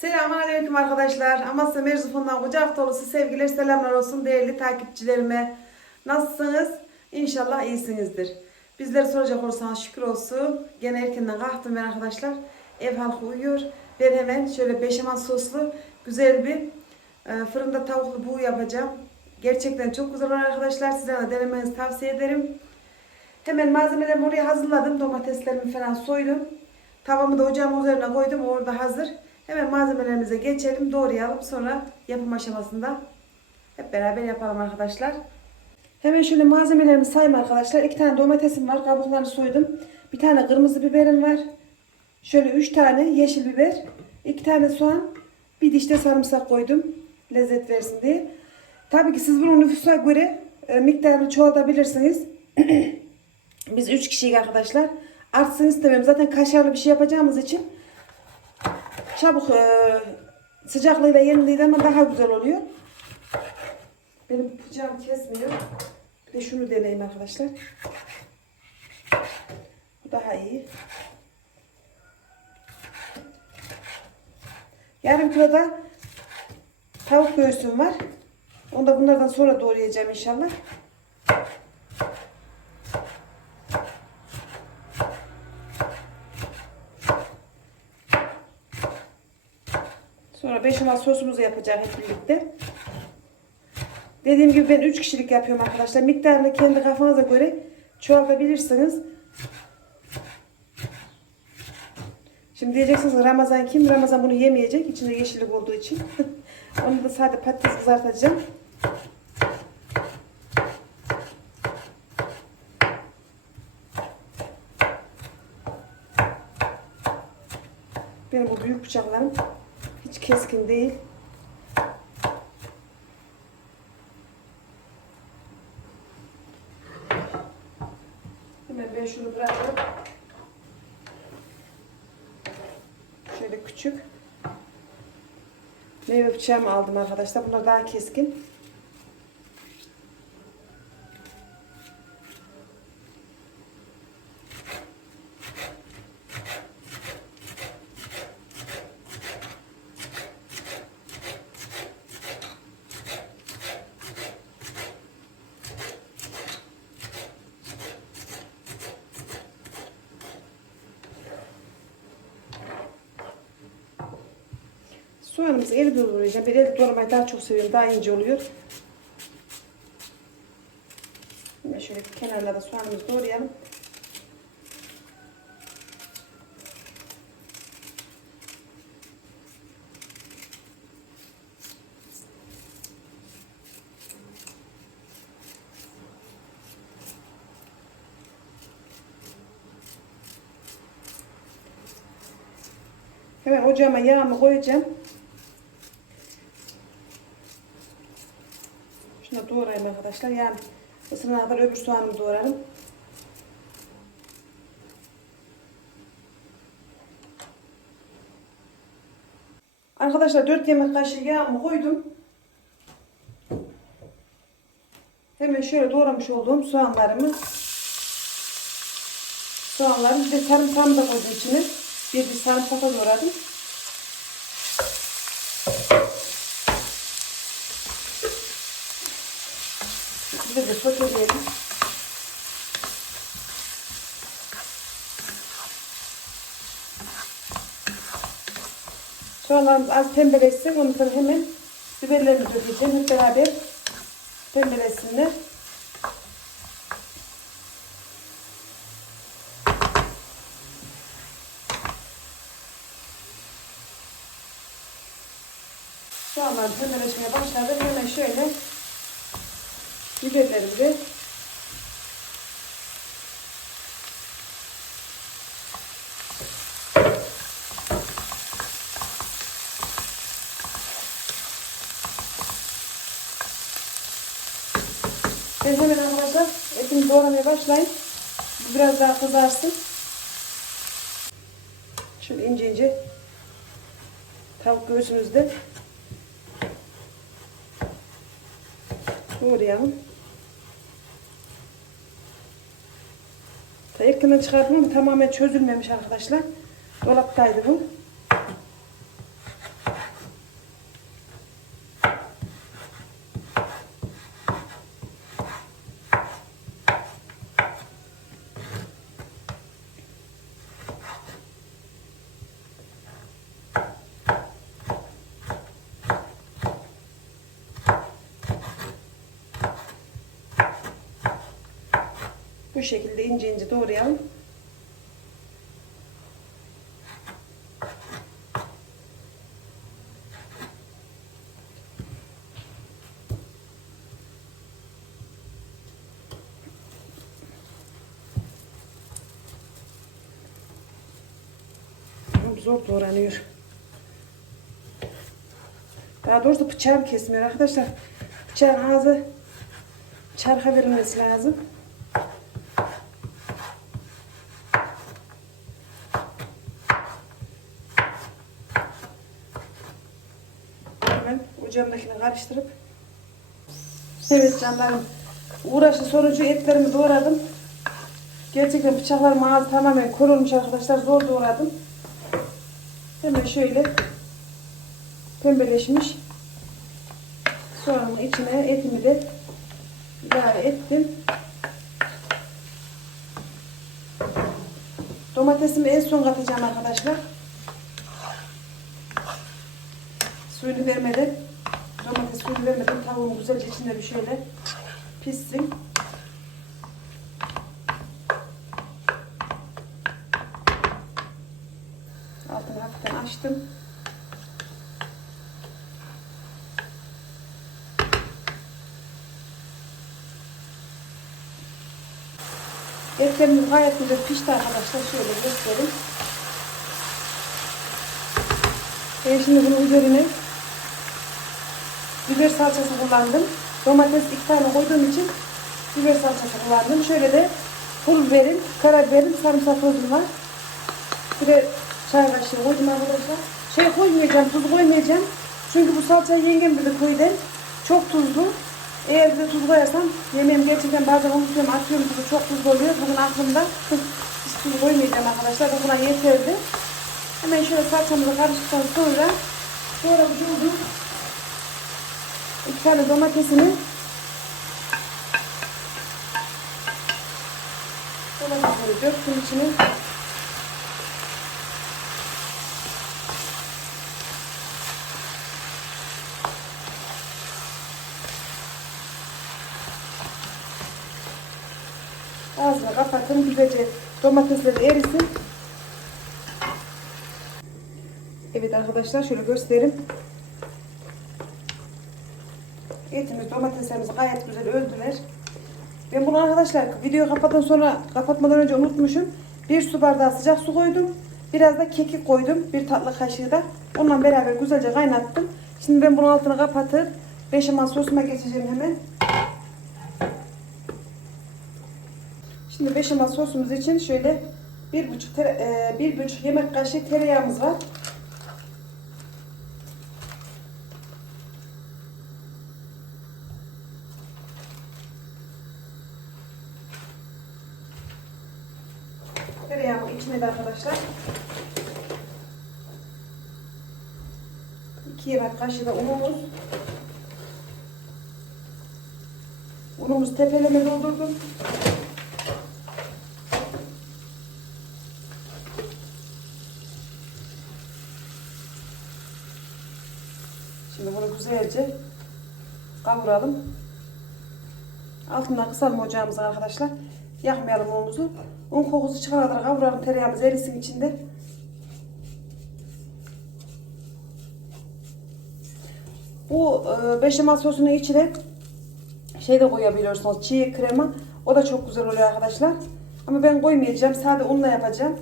Selamünaleyküm arkadaşlar. Amasya Merzufun'dan kucak dolusu sevgiler selamlar olsun değerli takipçilerime. Nasılsınız? İnşallah iyisinizdir. Bizleri soracak olursanız şükür olsun. Gene erkenden kalktım ben arkadaşlar. Ev halkı uyuyor. Ben hemen şöyle beşamel soslu güzel bir e, fırında tavuklu buğu yapacağım. Gerçekten çok güzel olur arkadaşlar. Size de denemenizi tavsiye ederim. Hemen malzemelerimi oraya hazırladım. Domateslerimi falan soydum. Tavamı da ocağımın üzerine koydum. Orada hazır. Hemen malzemelerimize geçelim. Doğrayalım. Sonra yapım aşamasında hep beraber yapalım arkadaşlar. Hemen şöyle malzemelerimi sayayım arkadaşlar. İki tane domatesim var. Kabuklarını soydum. Bir tane kırmızı biberim var. Şöyle üç tane yeşil biber. iki tane soğan. Bir diş de sarımsak koydum. Lezzet versin diye. Tabii ki siz bunun nüfusa göre e, miktarını çoğaltabilirsiniz. Biz 3 kişiyiz arkadaşlar. Artsın istemem. Zaten kaşarlı bir şey yapacağımız için çabuk e, sıcaklığıyla yenildiği zaman daha güzel oluyor. Benim bıçağım kesmiyor. Bir de şunu deneyeyim arkadaşlar. Bu daha iyi. Yarım kilo da tavuk göğsüm var. Onu da bunlardan sonra doğrayacağım inşallah. Sonra beşamel sosumuzu yapacağız hep birlikte. Dediğim gibi ben 3 kişilik yapıyorum arkadaşlar. Miktarını kendi kafanıza göre çoğaltabilirsiniz. Şimdi diyeceksiniz Ramazan kim? Ramazan bunu yemeyecek. İçinde yeşillik olduğu için. Onu da sadece patates kızartacağım. Benim bu büyük bıçaklarım hiç keskin değil. Hemen ben şunu bırakıyorum. Şöyle küçük meyve bıçağımı aldım arkadaşlar. Bunlar daha keskin. Soğanımızı eli doğrayacağım. Ben eli doğramayı daha çok seviyorum. Daha ince oluyor. Şimdi şöyle kenarlarda soğanımızı doğrayalım. Hemen ocağıma yağımı koyacağım. Doğrayayım arkadaşlar. Yani ısınana kadar öbür soğanımı doğrarım. Arkadaşlar 4 yemek kaşığı yağımı koydum. Hemen şöyle doğramış olduğum soğanlarımı soğanları bir de sarımsağımı da koydum içine. Bir bir sarımsak doğradım. De soteleyelim. Soğanlarımız az pembeleşsin. Ondan sonra hemen biberlerimi dökeceğim. Hep beraber pembeleşsinler. Soğanlar pembeleşmeye başladı. Hemen şöyle biberlerimizi Ben hemen arkadaşlar etimi doğramaya başlayayım. Biraz daha kızarsın. Şöyle ince ince tavuk göğsümüzde doğrayalım. Ta çıkardım ama tamamen çözülmemiş arkadaşlar. Dolaptaydı bu. Bu şekilde ince ince doğrayalım. Zor doğranıyor. Daha doğrusu bıçağım kesmiyor arkadaşlar. Bıçağın ağzı çarka verilmesi lazım. Hemen ocağımdakini karıştırıp Evet canlarım uğraşı sonucu etlerimi doğradım. Gerçekten bıçaklarım ağzı tamamen kurulmuş arkadaşlar. Zor doğradım. Hemen şöyle pembeleşmiş soğanın içine etimi de ilave ettim. Domatesimi en son katacağım arkadaşlar. Suyunu vermeden suyunu vermeden tavuğum güzelce içinde bir şöyle pişsin. Altını hafiften açtım. Etlerimiz gayet güzel pişti arkadaşlar. Şöyle göstereyim. Ben şimdi bunun üzerine biber salçası kullandım. Domates iki tane koyduğum için biber salçası kullandım. Şöyle de pul biberim, karabiberim, sarımsak tozum var. Birer çay kaşığı koydum arkadaşlar. Şey koymayacağım, tuz koymayacağım. Çünkü bu salçayı yengem dedi koydu. Çok tuzlu. Eğer bir de tuz koyarsam yemeğim gerçekten bazen unutuyorum, atıyorum tuzu çok tuzlu oluyor. Bugün aklımda hiç tuz koymayacağım arkadaşlar. Bu buna yeterli. Hemen şöyle salçamızı karıştıktan sonra sonra buldum. İki tane domatesimi domatesleri döktüm içine. Ağzını kapatın güzelce domatesleri erisin. Evet arkadaşlar şöyle göstereyim. Etimiz, domateslerimiz gayet güzel öldüler. Ben bunu arkadaşlar video kapatın sonra kapatmadan önce unutmuşum. Bir su bardağı sıcak su koydum. Biraz da kekik koydum. Bir tatlı kaşığı da. Onunla beraber güzelce kaynattım. Şimdi ben bunun altını kapatıp beşamel sosuma geçeceğim hemen. Şimdi beşamel sosumuz için şöyle bir buçuk, e, bir buçuk yemek kaşığı tereyağımız var. Tereyağımın içine de arkadaşlar 2 yemek kaşığı da unumuz. Unumuzu tepeleme doldurdum. Şimdi bunu güzelce kavuralım. Altından kısalım ocağımızı arkadaşlar. Yakmayalım unumuzu. Un kokusu çıkana kadar kavuralım. Tereyağımız erisin içinde. Bu e, beşamel sosunun içine şey de koyabiliyorsunuz. Çiğ krema. O da çok güzel oluyor arkadaşlar. Ama ben koymayacağım. Sade unla yapacağım.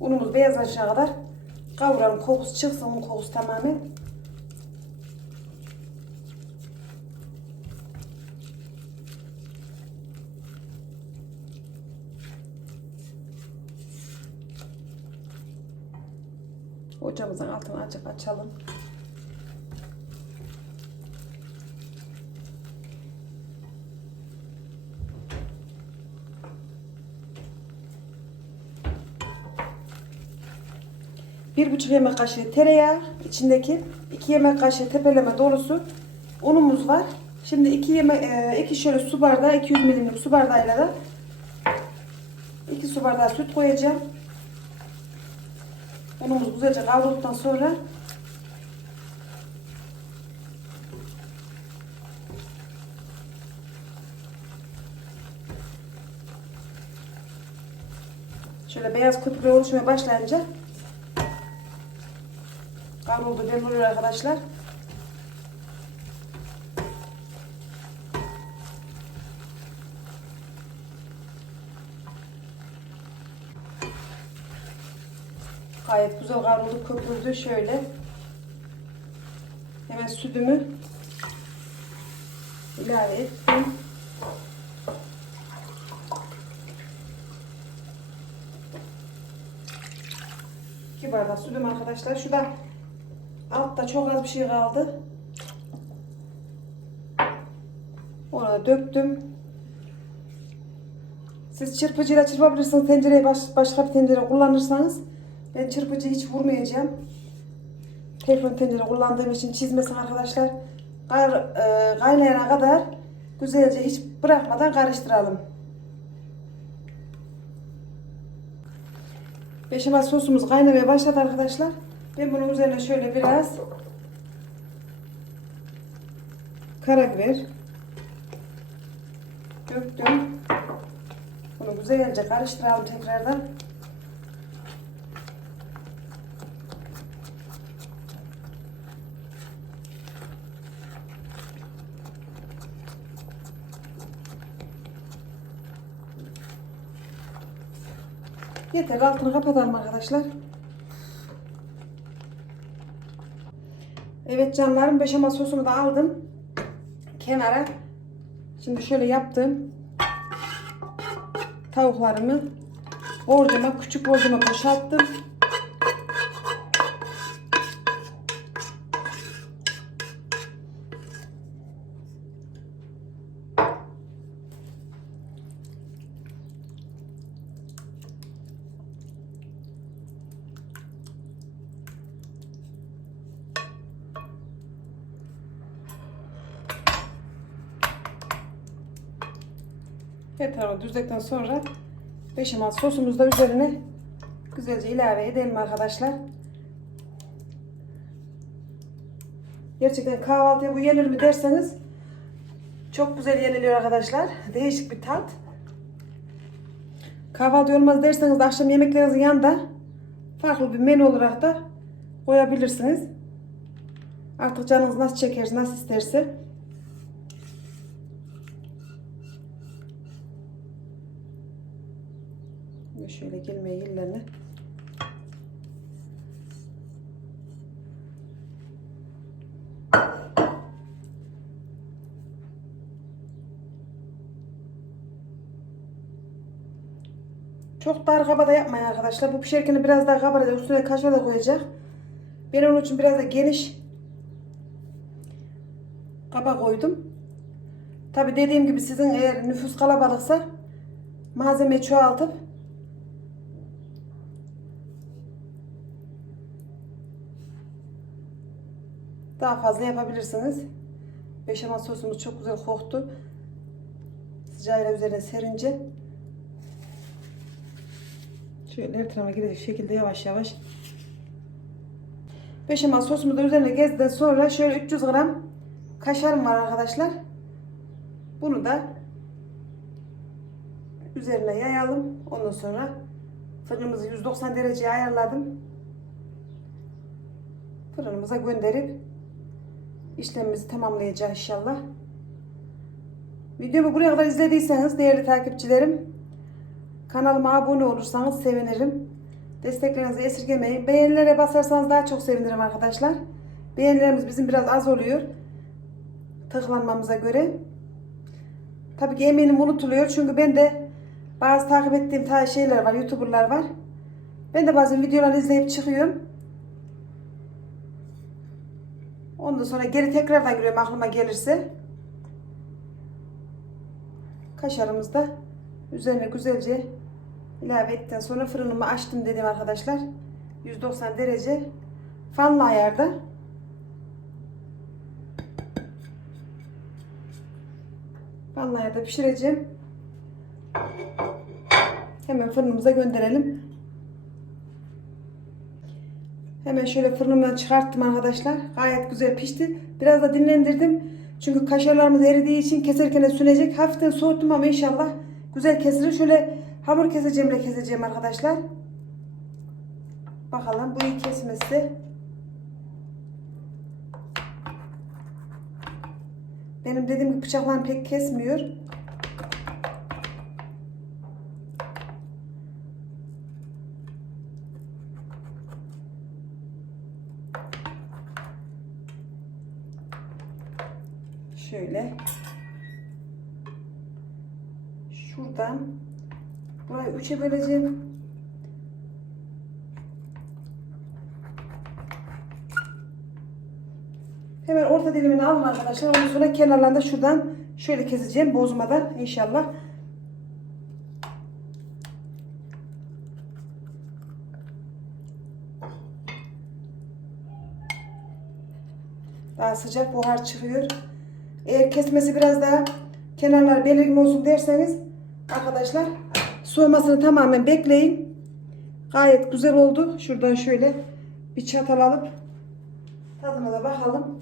Unumuz beyazlaşana kadar kavuralım. Kokusu çıksın. Un kokusu tamamen. Ocağımızın altını açıp açalım. Bir buçuk yemek kaşığı tereyağı içindeki iki yemek kaşığı tepeleme dolusu unumuz var. Şimdi iki yemek e, iki şöyle su bardağı 200 milimlik su bardağıyla da iki su bardağı süt koyacağım. Unumuz güzelce kavrulduktan sonra şöyle beyaz köpükler oluşmaya başlayınca kavruldu oluyor arkadaşlar. Gayet güzel kavruldu, köpürdü şöyle. Hemen sütümü ilave ettim. İki bardak sütüm arkadaşlar. Şu çok az bir şey kaldı. Onu döktüm. Siz çırpıcıyla çırpabilirsiniz. Tencereyi baş, başka bir tencere kullanırsanız. Ben çırpıcı hiç vurmayacağım. Teflon tencere kullandığım için çizmesin arkadaşlar. Kay, e, kaynayana kadar güzelce hiç bırakmadan karıştıralım. Beşamel sosumuz kaynamaya başladı arkadaşlar. Ben bunun üzerine şöyle biraz karabiber döktüm. Bunu güzelce karıştıralım tekrardan. Yeter altını kapatalım arkadaşlar. Evet canlarım beşamel sosumu da aldım. Kenara. Şimdi şöyle yaptım. Tavuklarımı borcama, küçük borcama boşalttım. Her düzdükten sonra beşamel sosumuzu da üzerine güzelce ilave edelim arkadaşlar. Gerçekten kahvaltıya bu yenir mi derseniz çok güzel yeniliyor arkadaşlar. Değişik bir tat. Kahvaltı olmaz derseniz de akşam yemeklerinizin yanında farklı bir menü olarak da koyabilirsiniz. Artık canınız nasıl çeker, nasıl isterse. Ve şöyle gelmeye yerlerine. Çok dar kabada yapmayın arkadaşlar. Bu pişerken biraz daha kabada üstüne kaşar da koyacak. Ben onun için biraz da geniş kaba koydum. Tabi dediğim gibi sizin eğer nüfus kalabalıksa malzemeyi çoğaltıp daha fazla yapabilirsiniz. Beşamel sosumuz çok güzel koktu. Sıcağıyla üzerine serince şöyle her tarafa girecek şekilde yavaş yavaş Beşamel sosumu da üzerine gezdikten sonra şöyle 300 gram kaşarım var arkadaşlar. Bunu da üzerine yayalım. Ondan sonra fırınımızı 190 dereceye ayarladım. Fırınımıza gönderip işlemimizi tamamlayacağız inşallah. Videomu buraya kadar izlediyseniz değerli takipçilerim kanalıma abone olursanız sevinirim. Desteklerinizi esirgemeyin. Beğenilere basarsanız daha çok sevinirim arkadaşlar. Beğenilerimiz bizim biraz az oluyor. Tıklanmamıza göre. Tabii ki eminim unutuluyor. Çünkü ben de bazı takip ettiğim şeyler var. Youtuberlar var. Ben de bazen videoları izleyip çıkıyorum. Ondan sonra geri tekrardan giriyorum aklıma gelirse. Kaşarımız da üzerine güzelce ilave ettikten sonra fırınımı açtım dedim arkadaşlar. 190 derece fanlı ayarda. Fanlı ayarda pişireceğim. Hemen fırınımıza gönderelim. Hemen şöyle fırınımdan çıkarttım arkadaşlar. Gayet güzel pişti. Biraz da dinlendirdim. Çünkü kaşarlarımız eridiği için keserken de sünecek. Hafiften soğuttum ama inşallah güzel kesilir. Şöyle hamur keseceğimle keseceğim arkadaşlar. Bakalım bu iyi kesmesi. Benim dediğim gibi bıçaklarım pek kesmiyor. 3'e böleceğim. Hemen orta dilimini alın arkadaşlar. Ondan sonra kenarlarında şuradan şöyle keseceğim bozmadan inşallah. Daha sıcak buhar çıkıyor. Eğer kesmesi biraz daha kenarlar belirgin olsun derseniz arkadaşlar soğumasını tamamen bekleyin. Gayet güzel oldu. Şuradan şöyle bir çatal alıp tadına da bakalım.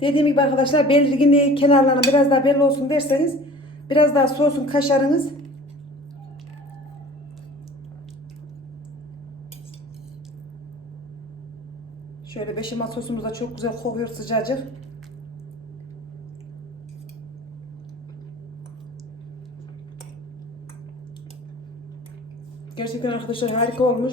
Dediğim gibi arkadaşlar belirginliği kenarlarına biraz daha belli olsun derseniz biraz daha soğusun kaşarınız. Şöyle beşamel sosumuz da çok güzel kokuyor sıcacık. Gerçekten arkadaşlar harika olmuş.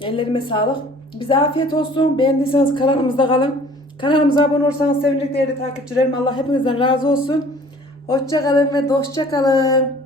Ellerime sağlık. Bize afiyet olsun. Beğendiyseniz kanalımızda kalın. Kanalımıza abone olursanız seviniriz değerli takipçilerim. Allah hepinizden razı olsun. Hoşça kalın ve dostça kalın.